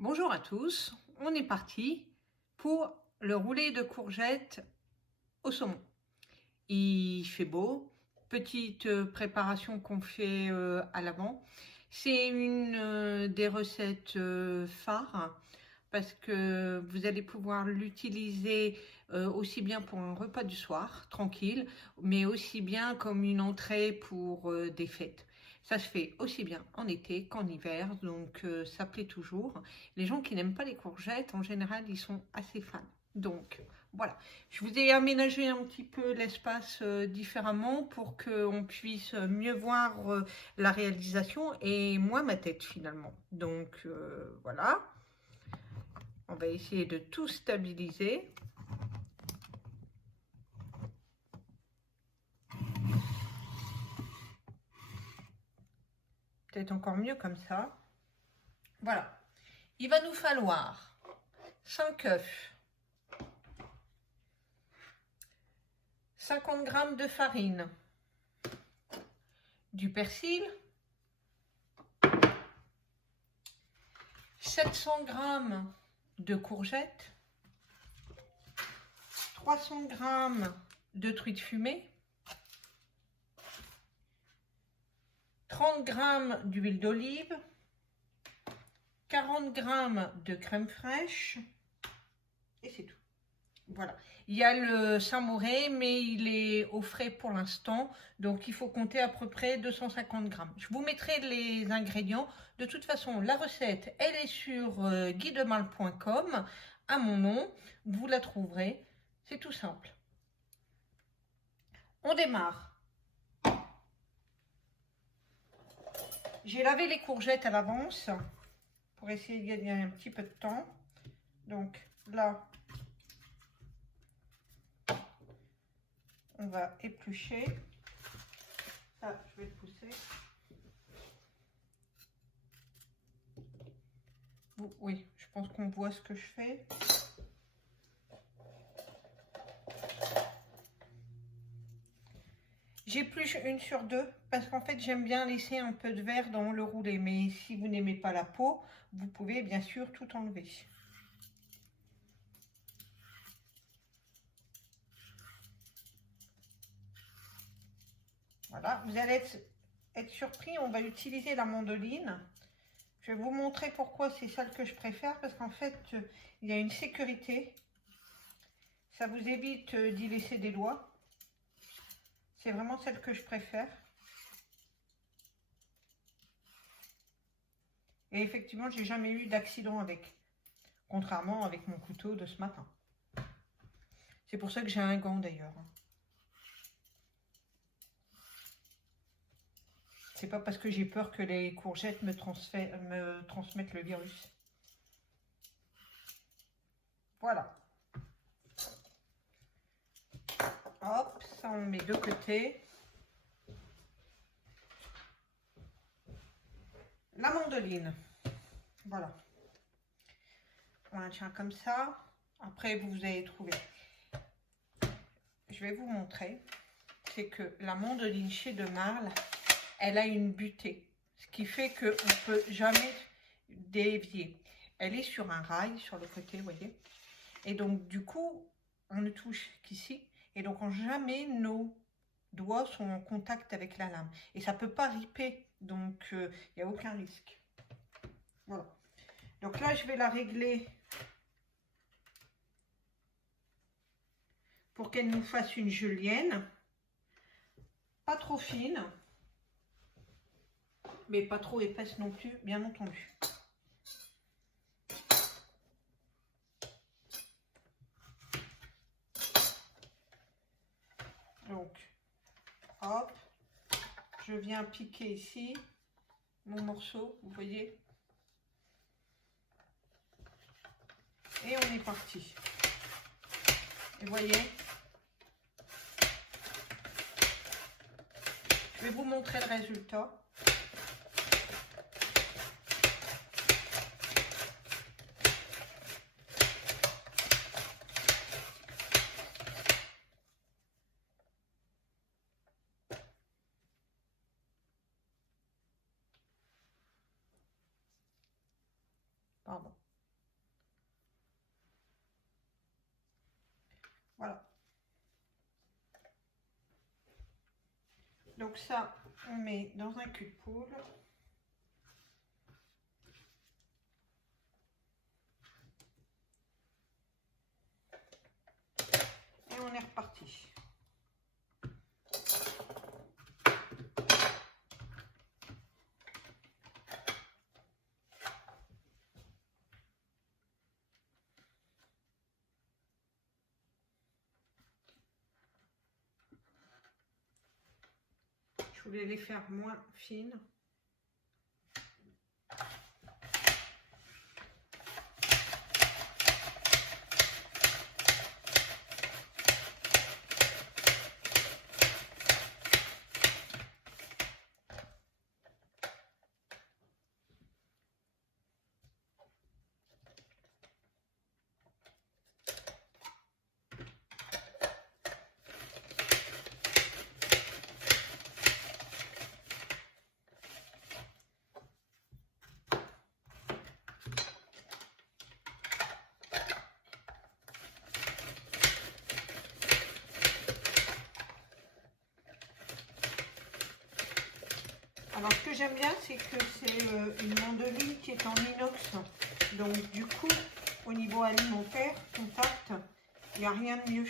Bonjour à tous, on est parti pour le roulé de courgettes au saumon. Il fait beau, petite préparation qu'on fait à l'avant. C'est une des recettes phares parce que vous allez pouvoir l'utiliser aussi bien pour un repas du soir, tranquille, mais aussi bien comme une entrée pour des fêtes. Ça se fait aussi bien en été qu'en hiver, donc ça plaît toujours. Les gens qui n'aiment pas les courgettes, en général, ils sont assez fans. Donc voilà, je vous ai aménagé un petit peu l'espace différemment pour qu'on puisse mieux voir la réalisation et moi ma tête finalement. Donc voilà. On va essayer de tout stabiliser. Peut-être encore mieux comme ça. Voilà. Il va nous falloir 5 œufs, 50 g de farine, du persil, 700 g de courgettes, 300 g de truite fumée, 30 g d'huile d'olive, 40 g de crème fraîche, et c'est tout. Voilà, il y a le Saint-Moré, mais il est au frais pour l'instant, donc il faut compter à peu près 250 grammes. Je vous mettrai les ingrédients. De toute façon, la recette, elle est sur guidemal.com, à mon nom, vous la trouverez, c'est tout simple. On démarre. J'ai lavé les courgettes à l'avance pour essayer de gagner un petit peu de temps. Donc là, on va éplucher. Ça, je vais le pousser. Oui, je pense qu'on voit ce que je fais. J'épluche une sur deux parce qu'en fait, j'aime bien laisser un peu de verre dans le roulé. Mais si vous n'aimez pas la peau, vous pouvez bien sûr tout enlever. Voilà, vous allez être surpris, on va utiliser la mandoline. Je vais vous montrer pourquoi c'est celle que je préfère, parce qu'en fait, il y a une sécurité. Ça vous évite d'y laisser des doigts. C'est vraiment celle que je préfère. Et effectivement, j'ai jamais eu d'accident avec, contrairement avec mon couteau de ce matin. C'est pour ça que j'ai un gant d'ailleurs. C'est pas parce que j'ai peur que les courgettes me transmettent le virus. Voilà. Hop, ça on met de côté. La mandoline. Voilà. On la tient comme ça. Après, vous allez trouver. Je vais vous montrer. C'est que la mandoline chez De Marle, elle a une butée. Ce qui fait qu'on ne peut jamais dévier. Elle est sur un rail, sur le côté, vous voyez. Et donc, du coup, on ne touche qu'ici. Et donc, jamais nos doigts sont en contact avec la lame. Et ça ne peut pas riper. Donc, il n'y a aucun risque. Voilà. Donc là, je vais la régler pour qu'elle nous fasse une julienne. Pas trop fine, mais pas trop épaisse non plus, bien entendu. Donc, hop, je viens piquer ici mon morceau, vous voyez. Et on est parti. Et vous voyez, je vais vous montrer le résultat. Pardon. Donc ça, on met dans un cul de poule. Et on est reparti. Je voulais les faire moins fines. Alors, ce que j'aime bien, c'est que c'est une mandoline qui est en inox. Donc, du coup, au niveau alimentaire, contact, il n'y a rien de mieux.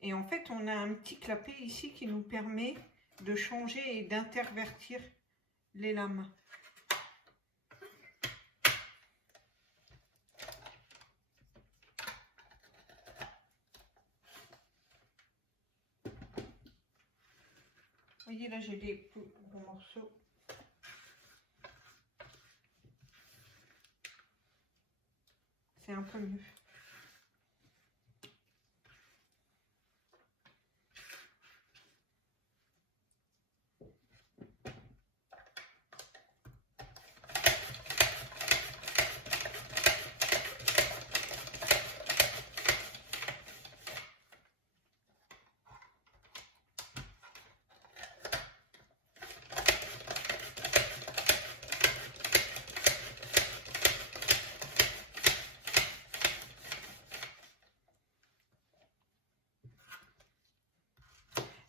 Et en fait, on a un petit clapet ici qui nous permet de changer et d'intervertir les lames. Vous voyez, là, j'ai des plus gros morceaux. C'est un peu mieux.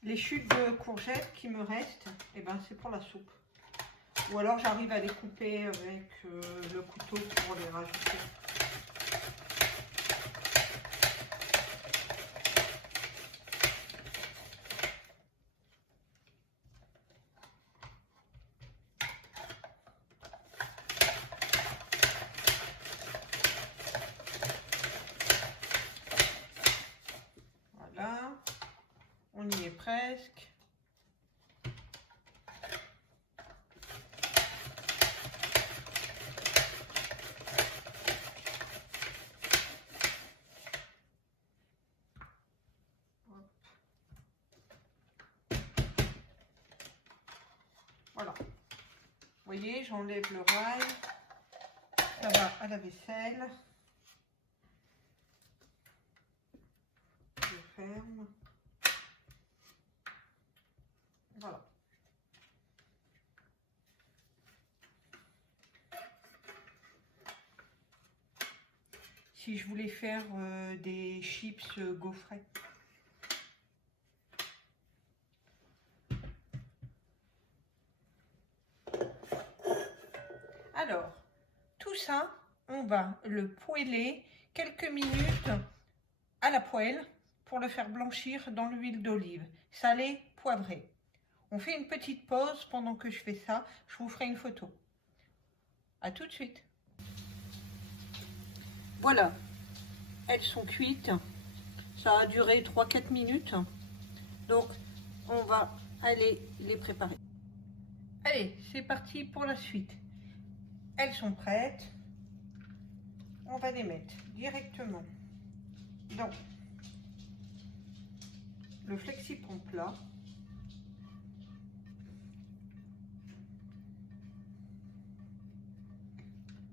Les chutes de courgettes qui me restent, eh ben, c'est pour la soupe. Ou alors j'arrive à les couper avec le couteau pour les rajouter. Voilà, on y est presque. Voilà. Vous voyez, j'enlève le rail. Ça va à la vaisselle. Je ferme. Voilà. Si je voulais faire des chips gaufrés. Alors, tout ça, on va le poêler quelques minutes à la poêle pour le faire blanchir dans l'huile d'olive, salée, poivrée. On fait une petite pause pendant que je fais ça, je vous ferai une photo. À tout de suite. Voilà, elles sont cuites. Ça a duré 3-4 minutes. Donc, on va aller les préparer. Allez, c'est parti pour la suite. Elles sont prêtes. On va les mettre directement dans le flexipont plat.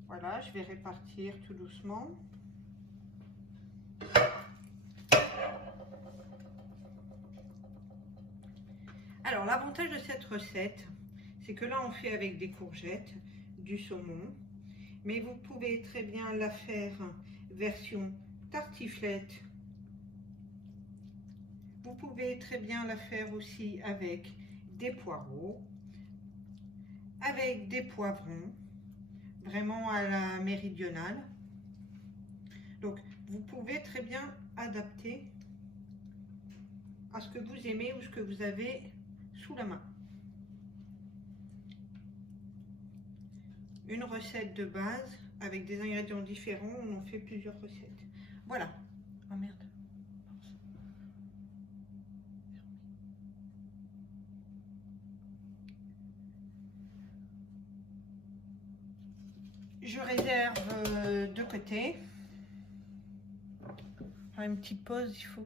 Voilà, je vais répartir tout doucement. Alors, l'avantage de cette recette, c'est que là, on fait avec des courgettes, du saumon, mais vous pouvez très bien la faire version tartiflette Vous pouvez très bien la faire aussi avec des poireaux, avec des poivrons, vraiment à la méridionale. Donc, vous pouvez très bien adapter à ce que vous aimez ou ce que vous avez sous la main. Une recette de base avec des ingrédients différents, on en fait plusieurs recettes. Voilà. Oh merde. Je réserve de côté. Une petite pause, il faut